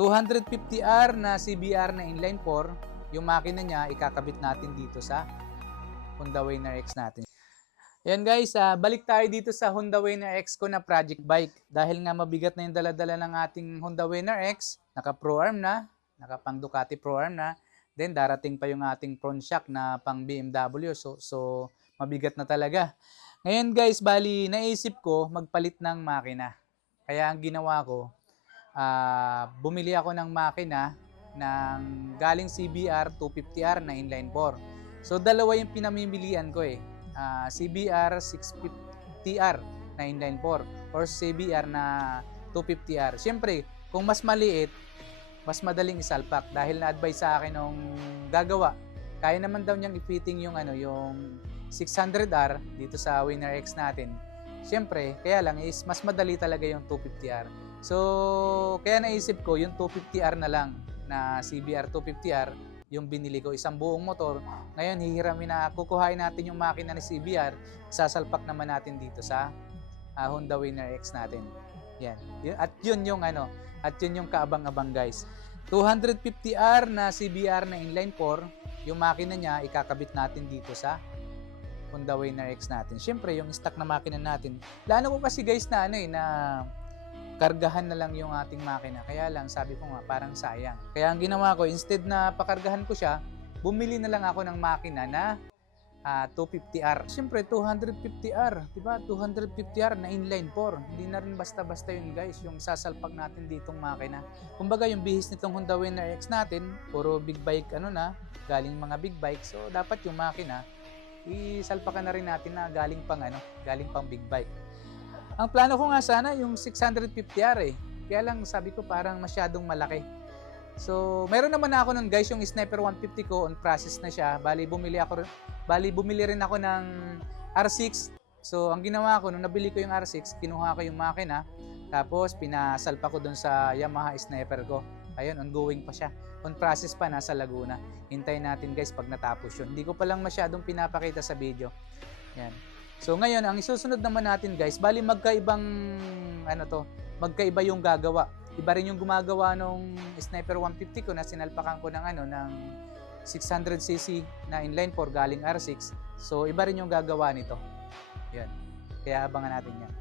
250R na CBR na inline 4, yung makina niya ikakabit natin dito sa Honda Winner X natin. Ayan guys, balik tayo dito sa Honda Winner X ko na project bike. Dahil nga mabigat na yung dala-dala ng ating Honda Winner X, naka Pro Arm na, naka pang Ducati Pro Arm na, then darating pa yung ating front shock na pang BMW, so mabigat na talaga. Ngayon guys, bali naisip ko magpalit ng makina. Kaya ang ginawa ko, bumili ako ng makina ng galing CBR 250R na inline 4. So dalawa yung pinamimilian ko eh. CBR 650R na inline 4 or CBR na 250R. Siyempre, kung mas maliit, mas madaling isalpak dahil na-advise sa akin nung gagawa. Kaya naman daw niyang i-fitting yung yung 600R dito sa Winner X natin. Siyempre, kaya lang is mas madali talaga yung 250R. So, kaya naisip ko yung 250R na lang na CBR 250R yung binili ko, isang buong motor. Ngayon, hihiramin na, kukuhain natin yung makina ni CBR, sasalpak naman natin dito sa Honda Winner X natin. Yan. At yun yung kaabang-abang guys. 250R na CBR na inline 4, yung makina niya ikakabit natin dito sa Honda Winner X natin. Siyempre, yung stock na makina natin. Plano ko kasi guys na na kargahan na lang yung ating makina. Kaya lang, sabi ko nga, parang sayang. Kaya ang ginawa ko, instead na pakargahan ko siya, bumili na lang ako ng makina na 250R. Siyempre, 250R. Diba? 250R na inline 4. Hindi na rin basta-basta yun guys, yung sasalpak natin ditong makina. Kumbaga, yung bihis nitong Honda Winner X natin, puro big bike, galing mga big bike. So, dapat yung makina, isalpakan na rin natin na galing pang big bike. Ang plano ko nga sana yung 650R eh. Kaya lang sabi ko parang masyadong malaki. So, meron naman ako nun guys yung Sniper 150 ko, on process na siya. Bali bumili rin ako ng R6. So, ang ginawa ko nung nabili ko yung R6, kinuha ko yung makina, tapos pinasalpa ko dun sa Yamaha Sniper ko. Ayun, ongoing pa siya. On process pa, nasa Laguna. Hintayin natin guys pag natapos yun. Hindi ko pa lang masyadong pinapakita sa video. Yan. So ngayon, ang isusunod naman natin guys, bali magkaiba yung gagawa. Iba rin yung gumagawa nung Sniper 150 ko na sinalpakan ko ng 600cc na inline 4 galing R6. So iba rin yung gagawa nito. Yan. Kaya abangan natin yan.